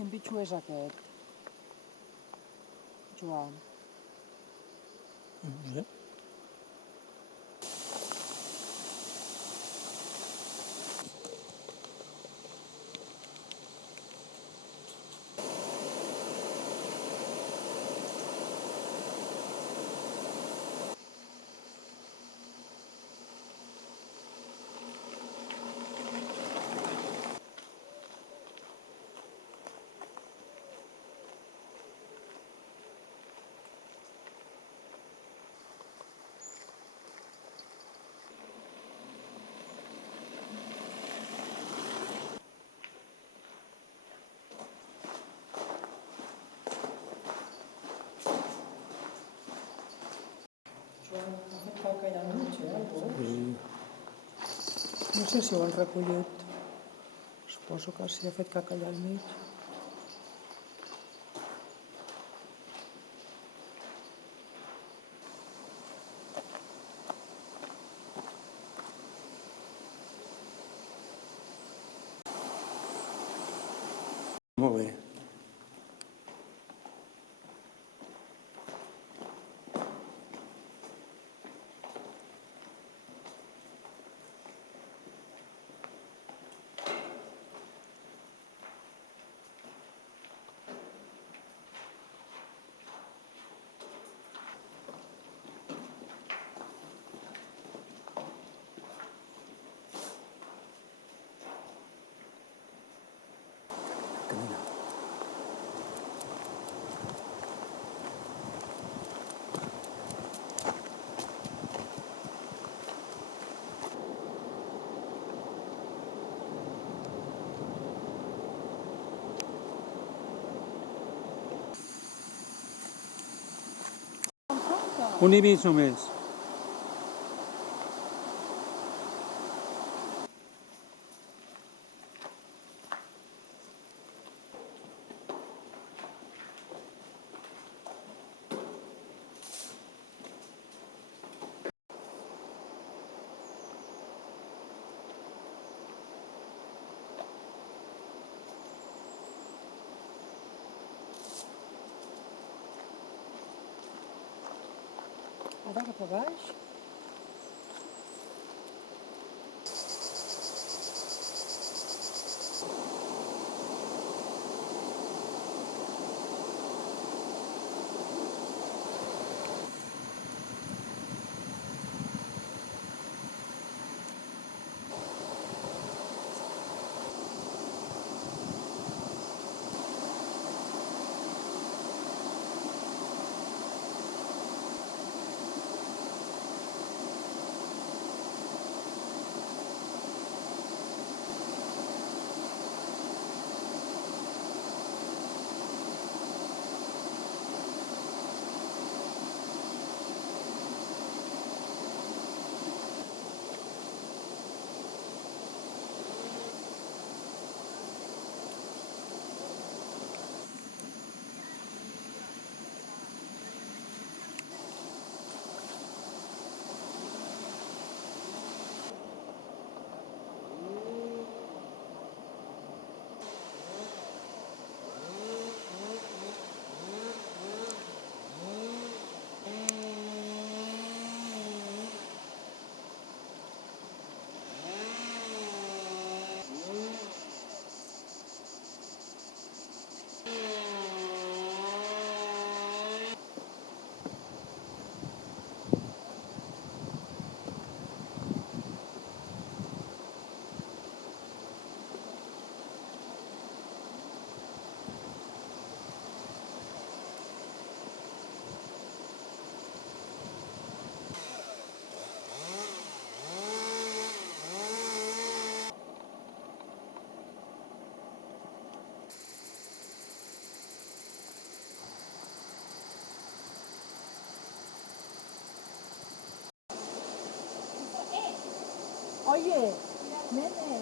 Quin bitxo és aquest, Joan? No sé. Joan, ha fet caca allà al mig, algú? Sí. No sé si ho han recollit. Suposo que sí, ha fet caca allà al mig. Molt bé. Camina. Un i mig només. Ara cap a baix. Oye, nene.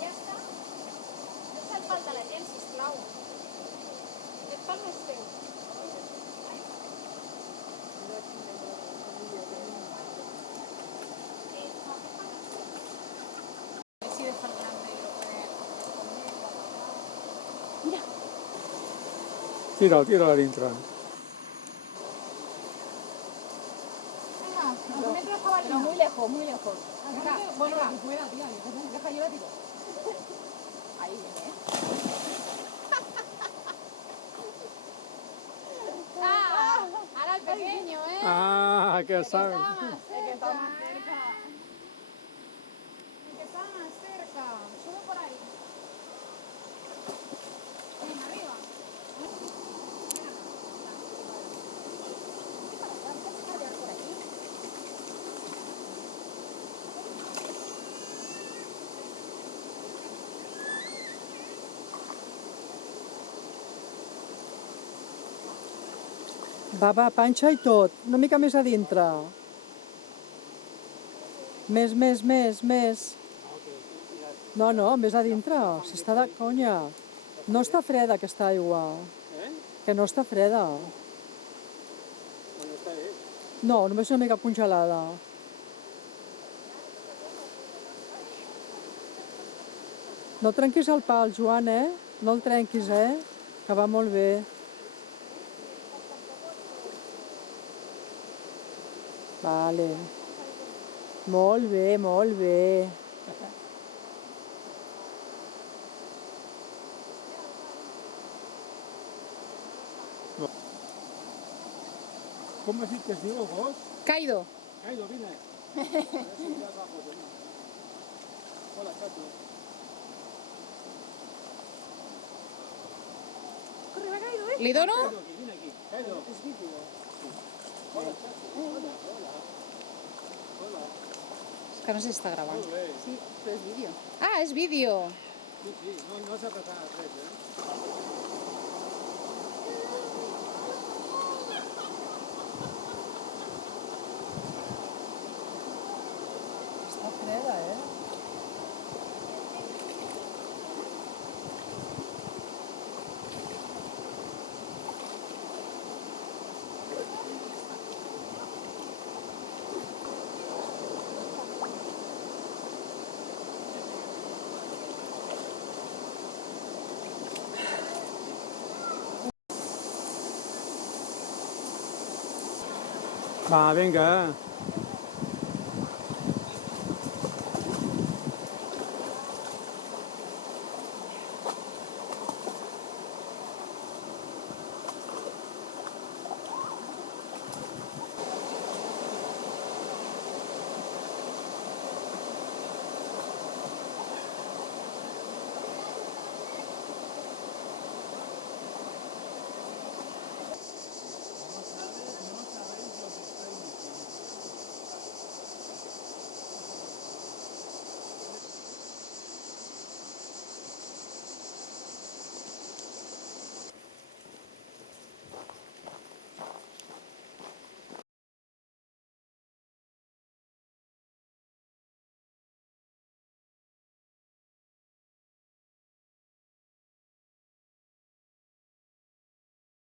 Ja està. No se't falta la gent, sisplau. Aquest pal no és teu. Mira. Tira-la dintre. Venga, los metros jabalina. Pero muy lejos, muy lejos. Venga, bueno, que pueda, tía. Deja yo la tiro. Ahí viene, ahora el pequeño, Ah, que sabe. El que está más cerca. El que está más cerca. Sube por ahí. Venga, arriba. Va, panxa i tot. Una mica més a dintre. Més. No, més a dintre. S'està de conya. No està freda aquesta aigua. Que no està freda. No, només una mica congelada. No trenquis el pal, Joan, No el trenquis, Que va molt bé. Vale. Molt bé. Com has dit que es diu el gos? Kaido. Kaido, vine. A ver si ya abajo, ven. Hola, Chato. Corre, va Kaido, ¿Li dono? Kaido, aquí, vine aquí. Kaido. És vídeo. Hola, Chato. Hola. És que no sé si està gravant. Molt bé. Sí, però és vídeo. Ah, és vídeo. Sí, no s'ha passat res, Està freda, Va, vinga.